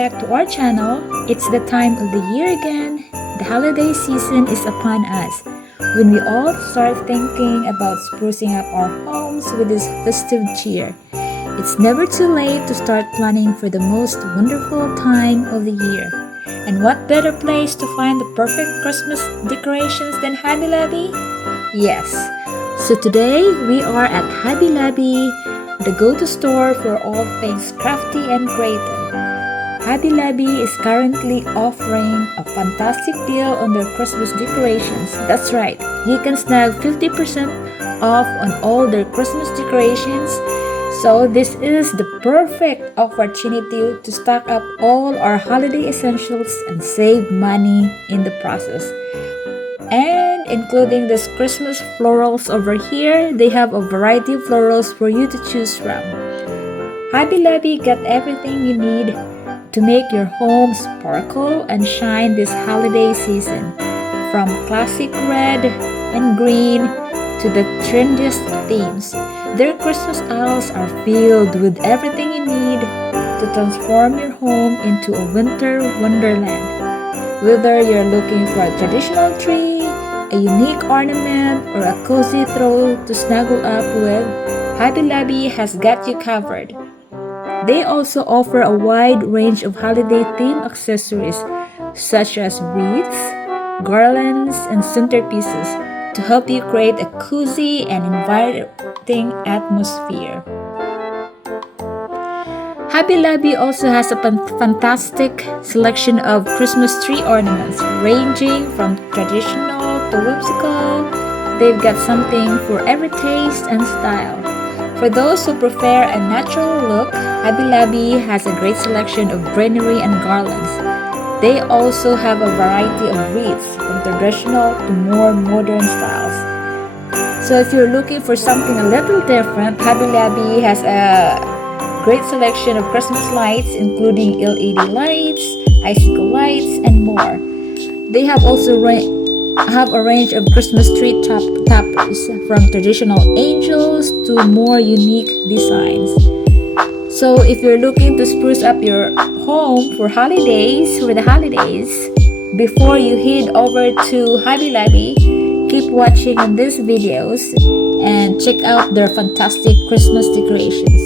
back to our channel. It's the time of the year again. The holiday season is upon us, when we all start thinking about sprucing up our homes with this festive cheer. It's never too late to start planning for the most wonderful time of the year. And what better place to find the perfect Christmas decorations than Hobby Lobby? Yes. So today we are at Hobby Lobby, the go-to store for all things crafty and creative. Hobby Lobby is currently offering a fantastic deal on their Christmas decorations. That's right, you can snag 50% off on all their Christmas decorations. So this is the perfect opportunity to stock up all our holiday essentials and save money in the process. And including this Christmas florals over here, they have a variety of florals for you to choose from. Hobby Lobby got everything you need to make your home sparkle and shine this holiday season. From classic red and green to the trendiest themes, their Christmas aisles are filled with everything you need to transform your home into a winter wonderland. Whether you're looking for a traditional tree, a unique ornament, or a cozy throw to snuggle up with, Hobby Lobby has got you covered. They also offer a wide range of holiday theme accessories such as wreaths, garlands, and centerpieces to help you create a cozy and inviting atmosphere. Hobby Lobby also has a fantastic selection of Christmas tree ornaments ranging from traditional to whimsical. They've got something for every taste and style. For those who prefer a natural look, Hobby Lobby has a great selection of greenery and garlands. They also have a variety of wreaths from traditional to more modern styles. So if you're looking for something a little different, Hobby Lobby has a great selection of Christmas lights including LED lights, icicle lights, and more. They have also have a range of Christmas tree toppers from traditional angels to more unique designs. So if you're looking to spruce up your home for the holidays, before you head over to Hobby Lobby, keep watching on these videos and check out their fantastic Christmas decorations.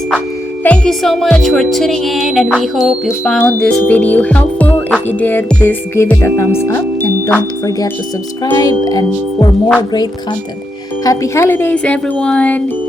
Thank you so much for tuning in, and we hope you found this video helpful. If you did, please give it a thumbs up and don't forget to subscribe and for more great content. Happy holidays, everyone!